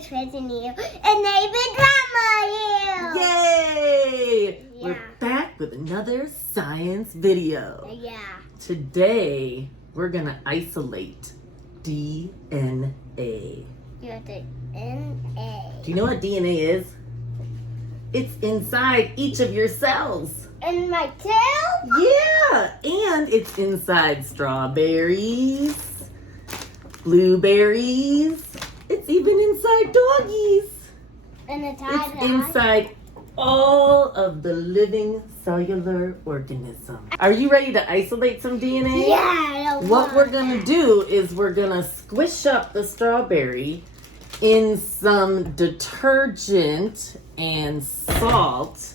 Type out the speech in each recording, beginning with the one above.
Chris President here, and David Drama here. Yay! Yeah. We're back with another science video. Yeah. Today, we're gonna isolate DNA. You're the N-A. Do you know what DNA is? It's inside each of your cells. And my tail? Yeah, and it's inside strawberries, blueberries. It's even inside doggies. And the It's inside all of the living cellular organisms. Are you ready to isolate some DNA? Yeah, I don't What want we're gonna that. do is we're gonna squish up the strawberry in some detergent and salt,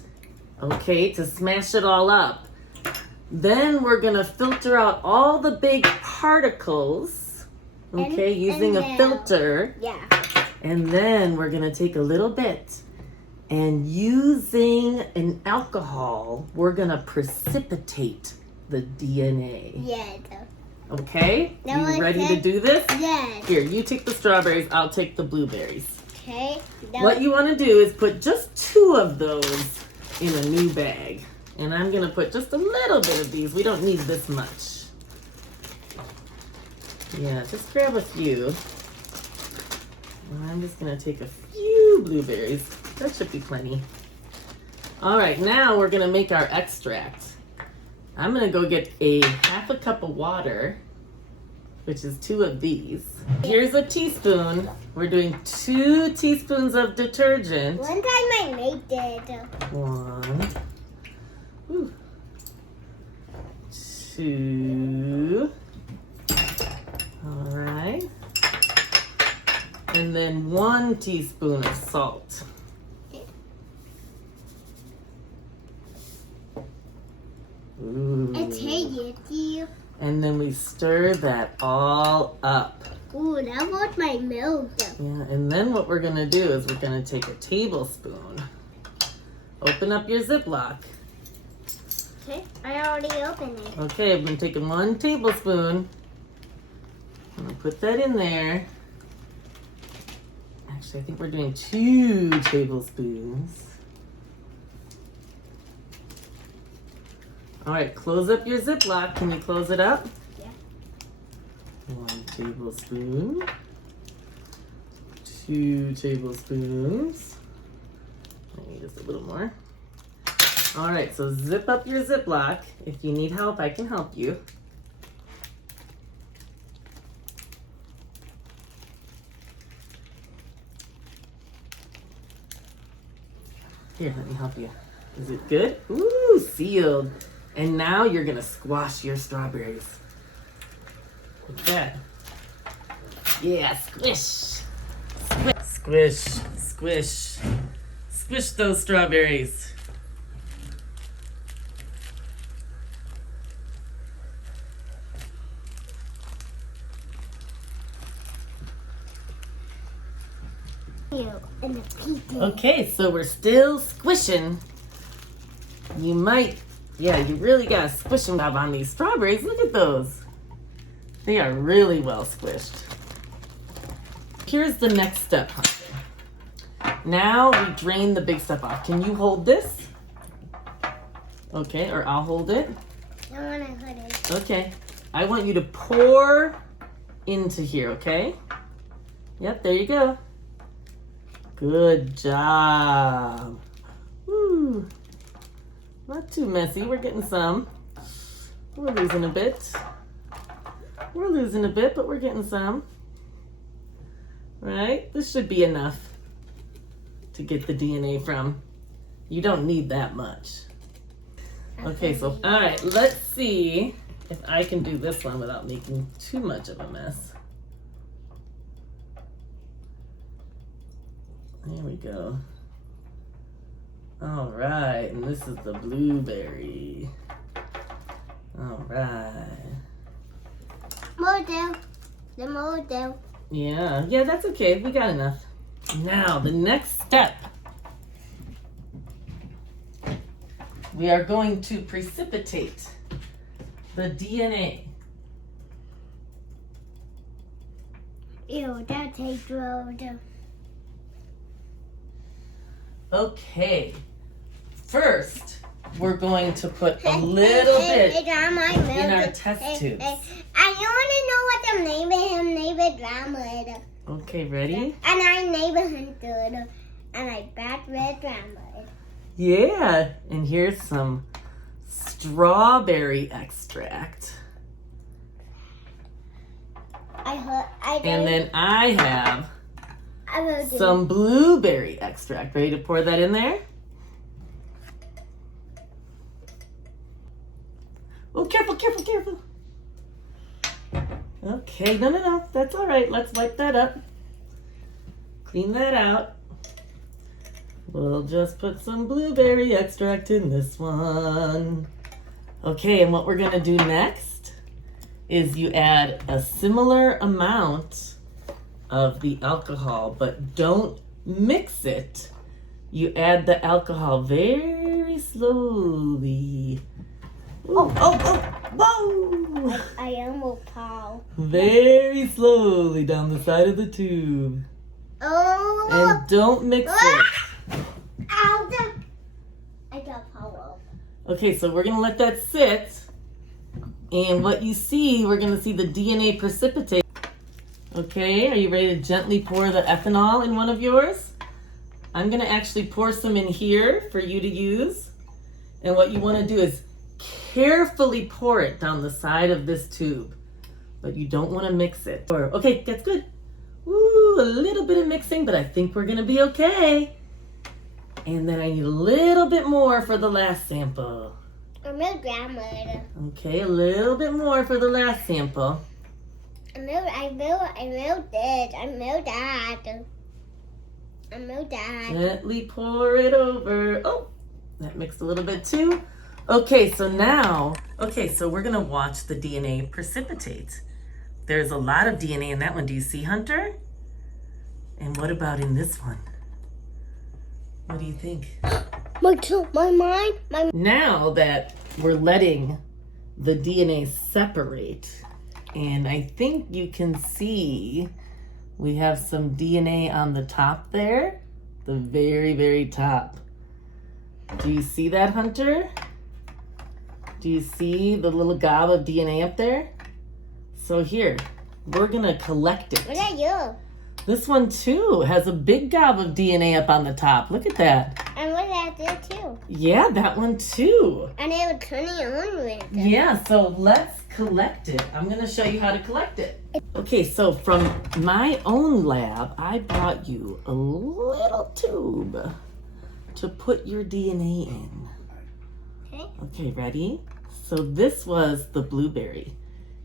okay, to smash it all up. Then we're gonna filter out all the big particles, okay, using a then- filter. Yeah. And then we're gonna take a little bit and using an alcohol, we're gonna precipitate the DNA. Yeah. Okay? Now You I ready to said- do this? Yes. Here, you take the strawberries, I'll take the blueberries. Okay. What you wanna do is put just 2 of those in a new bag. And I'm gonna put just a little bit of these. We don't need this much. Yeah, just grab a few. And I'm just gonna take a few blueberries. That should be plenty. All right, now we're gonna make our extract. I'm gonna go get a half a cup of water, which is 2 of these. Here's a teaspoon. We're doing 2 teaspoons of detergent. One time I made it. 1, 2. All right. And then 1 teaspoon of salt. Ooh. It's hazy. And then we stir that all up. Ooh, that was my milk. Yeah, and then what we're gonna do is we're gonna take a tablespoon. Open up your Ziploc. Okay, I already opened it. Okay, I've been taking 1 tablespoon. I'm gonna put that in there. Actually, I think we're doing 2 tablespoons. All right, close up your Ziploc. Can you close it up? Yeah. 1 tablespoon. 2 tablespoons. Maybe just a little more. All right, so zip up your Ziploc. If you need help, I can help you. Here, let me help you. Is it good? Ooh, sealed. And now you're gonna squash your strawberries. Like that. Yeah, squish. Squish, squish. Squish those strawberries. And the pizza. Okay, so we're still squishing. You might, yeah, you really got a squishing job on these strawberries. Look at those. They are really well squished. Here's the next step, honey. Now we drain the big stuff off. Can you hold this? Okay, or I'll hold it. I want to put it. Okay. I want you to pour into here, okay? Yep, there you go. Good job. Woo. Not too messy. We're getting some. We're losing a bit. We're losing a bit, but we're getting some. Right? This should be enough to get the DNA from. You don't need that much. Okay, so, all right, let's see if I can do this one without making too much of a mess. There we go. All right, and this is the blueberry. All right. Model. The model. Yeah, that's okay. We got enough. Now, the next step. We are going to precipitate the DNA. Ew, that tastes gross. Okay. First, we're going to put a little bit in our test tubes. I want to know what the neighbor drama. Okay, ready? And I neighbor hunted. And I bad red drama. Yeah, and here's some strawberry extract. And then I have some blueberry extract. Ready to pour that in there? Oh, careful, careful, careful. Okay, no. That's all right. Let's wipe that up. Clean that out. We'll just put some blueberry extract in this one. Okay, and what we're gonna do next is you add a similar amount of the alcohol, but don't mix it. You add the alcohol very slowly. Ooh, whoa! I almost fell. Very slowly down the side of the tube. Oh! And don't mix it. I got power. Okay, so we're gonna let that sit. And what you see, we're gonna see the DNA precipitate. Okay, are you ready to gently pour the ethanol in one of yours? I'm gonna actually pour some in here for you to use. And what you wanna do is carefully pour it down the side of this tube. But you don't wanna mix it. Okay, that's good. Ooh, a little bit of mixing, but I think we're gonna be okay. And then I need a little bit more for the last sample. I'm no grandma. Okay, a little bit more for the last sample. I'm no dad. I'm no dad. Gently pour it over. Oh, that mixed a little bit too. Okay, so we're gonna watch the DNA precipitate. There's a lot of DNA in that one. Do you see, Hunter? And what about in this one? What do you think? My mind. Now that we're letting the DNA separate, and I think you can see we have some DNA on the top there, the very, very top. Do you see that, Hunter? Do you see the little gob of DNA up there? So here, we're gonna collect it. What are you? This one too has a big gob of DNA up on the top. Look at that. And what that there too? Yeah, that one too. And they were turning on with it. Yeah, so let's collect it. I'm gonna show you how to collect it. Okay, so from my own lab, I brought you a little tube to put your DNA in. Okay. Okay, ready? So this was the blueberry.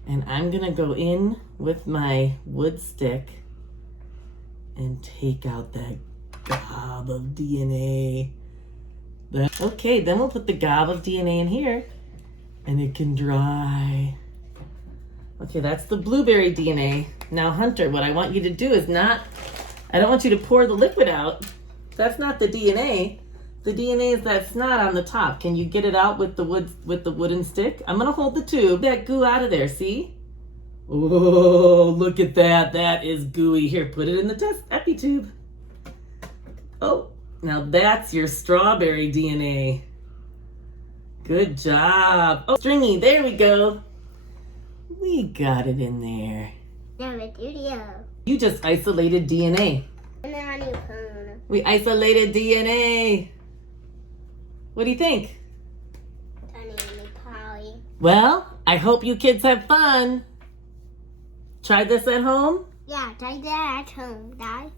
And I'm gonna go in with my wood stick and take out that gob of DNA. Okay, then we'll put the gob of DNA in here and it can dry. Okay, that's the blueberry DNA. Now, Hunter, what I want you to do is I don't want you to pour the liquid out. That's not the DNA. The DNA is that snot on the top. Can you get it out with the wooden stick? I'm gonna hold the tube. That goo out of there, see? Oh, look at that. That is gooey. Here, put it in the test epi tube. Oh, now that's your strawberry DNA. Good job. Oh, stringy, there we go. We got it in there. You just isolated DNA. We isolated DNA. What do you think? Well, I hope you kids have fun. Try this at home? Yeah, try that at home, Dad.